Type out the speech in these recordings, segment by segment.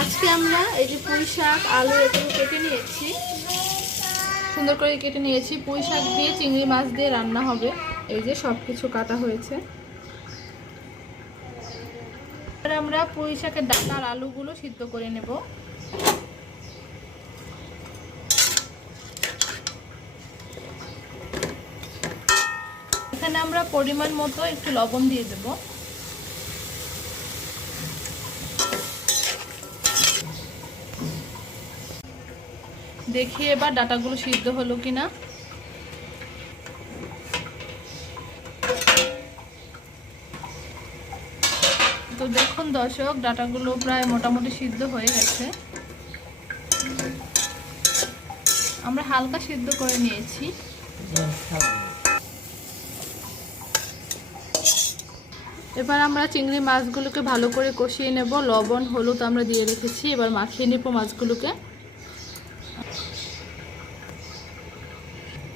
আজকে আমরা এই যে পুঁই শাক আলু এগুলো কেটে নিয়েছি, সুন্দর করে কেটে নিয়েছি। পুঁই শাক দিয়ে চিংড়ি মাছ দিয়ে রান্না হবে। এই যে সব কিছু কাটা হয়েছে। এবার আমরা পুঁই শাকের ডাটা আর আলুগুলো সিদ্ধ করে নেব। এখানে আমরা পরিমাণ মতো একটু লবণ দিয়ে দেব। দেখি এবার ডাটাগুলো সিদ্ধ হলো কিনা। তো দেখুন দর্শক, ডাটাগুলো প্রায় মোটামুটি সিদ্ধ হয়ে গেছে। আমরা হালকা সিদ্ধ করে নিয়েছি। এবার আমরা চিংড়ি মাছগুলোকে ভালো করে কষিয়ে নেব। লবণ হলুদ আমরা দিয়ে রেখেছি, এবার মাখিয়ে নেব মাছগুলোকে।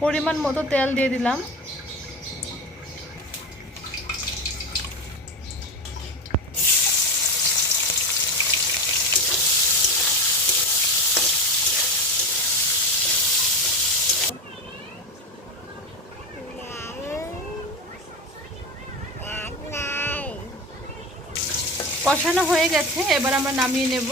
পরিমাণ মতো তেল দিয়ে দিলাম। কষানো হয়ে গেছে, এবার আমরা নামিয়ে নেব।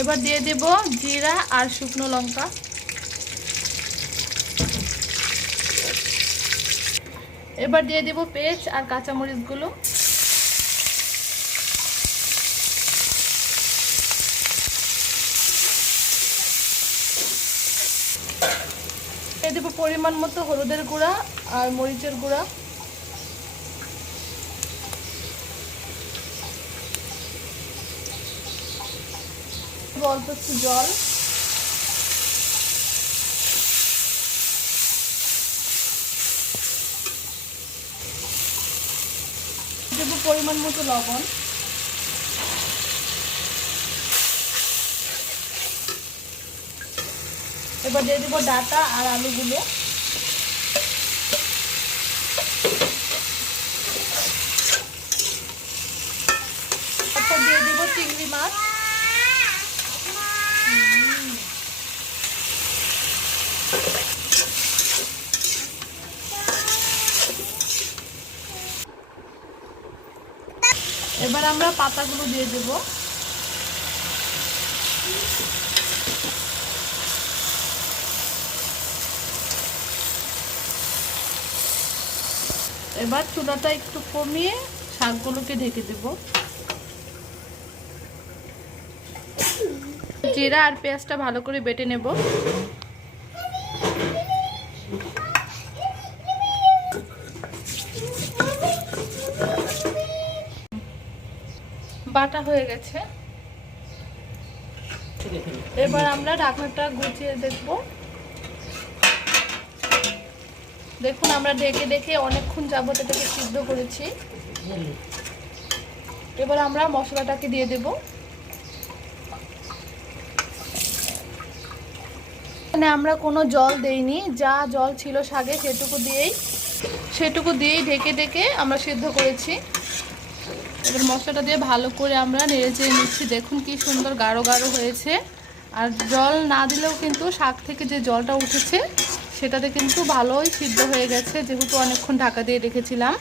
এবার দিয়ে দেব জিরা আর শুকনো লঙ্কা। এবার দিয়ে দেব পেঁয়াজ আর কাঁচামরিচগুলো। দিয়ে দেব পরিমাণ মতো হলুদের গুঁড়া আর মরিচের গুঁড়া। অল্প একটু জল। দেব পরিমাণ মতো লবণ। এবার দিয়ে দেবো ডাটা আর আলুগুলো। তারপর দিয়ে দেবো চিংড়ি মাছ। এবার আমরা পাতাগুলো দিয়ে দেব। এবার চুলাটা একটু কমিয়ে শাকগুলোকে ঢেকে দেব। জিরা আর পেঁয়াজটা ভালো করে বেটে নেব। বাটা হয়ে গেছে। এবার আমরা ঢাকনাটা গুছিয়ে দেখব। দেখুন আমরা ঢেকে ঢেকে অনেকক্ষণ যাবত এটাকে সিদ্ধ করেছি। এবার আমরা মশলাটাকে দিয়ে দেব। এখানে আমরা কোনো জল দেইনি, যা জল ছিল শাকে সেটুকু দিয়েই ঢেকে ঢেকে আমরা সিদ্ধ করেছি। এবার মশলাটা দিয়ে ভালো করে আমরা নেড়ে চেড়ে নিচ্ছি। দেখুন কি সুন্দর গাঢ় গাঢ় হয়েছে। আর জল না দিলেও কিন্তু শাক থেকে যে জলটা উঠেছে সেটাতে কিন্তু ভালোই সিদ্ধ হয়ে গেছে, যেহেতু অনেকক্ষণ ঢাকা দিয়ে রেখেছিলাম।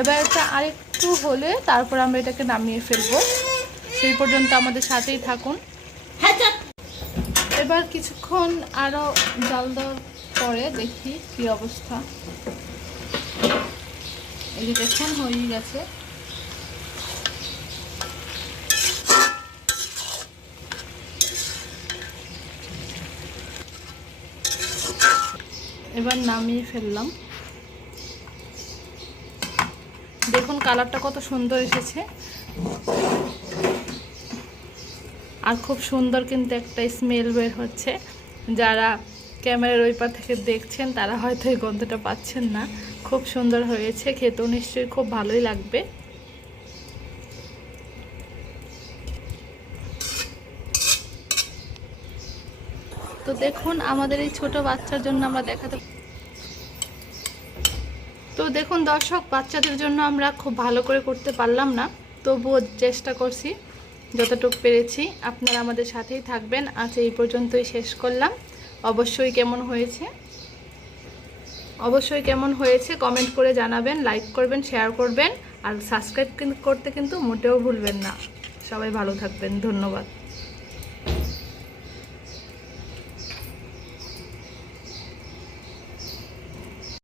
এবার এটা আরেকটু হলে তারপর আমরা এটাকে নামিয়ে ফেলবো। সেই পর্যন্ত আমাদের সাথেই থাকুন। এবার কিছুক্ষণ আরও জাল দেওয়ার পরে দেখি কি অবস্থা। এই যে দেখুন হয়ে গেছে। এবার নামিয়ে ফেললাম। দেখুন কালারটা কত সুন্দর এসেছে। আর খুব সুন্দর কিন্তু একটা স্মেল বের হচ্ছে। যারা ক্যামেরার ওই পার থেকে দেখছেন তারা হয়তো এই গন্ধটা পাচ্ছেন না। খুব সুন্দর হয়েছে, খেতেও নিশ্চয়ই খুব ভালোই লাগবে। তো দেখুন আমাদের এই ছোট বাচ্চার জন্য আমরা দেখাতে, তো দেখুন দর্শক, বাচ্চাদের জন্য আমরা খুব ভালো করে করতে পারলাম না, তবুও চেষ্টা করছি যতটুকু পেরেছি। আপনারা আমাদের সাথেই থাকবেন। আজ এই পর্যন্তই শেষ করলাম। অবশ্যই কেমন হয়েছে কমেন্ট করে জানাবেন, লাইক করবেন, শেয়ার করবেন, আর সাবস্ক্রাইব করতে কিন্তু মোটেও ভুলবেন না। সবাই ভালো থাকবেন, ধন্যবাদ।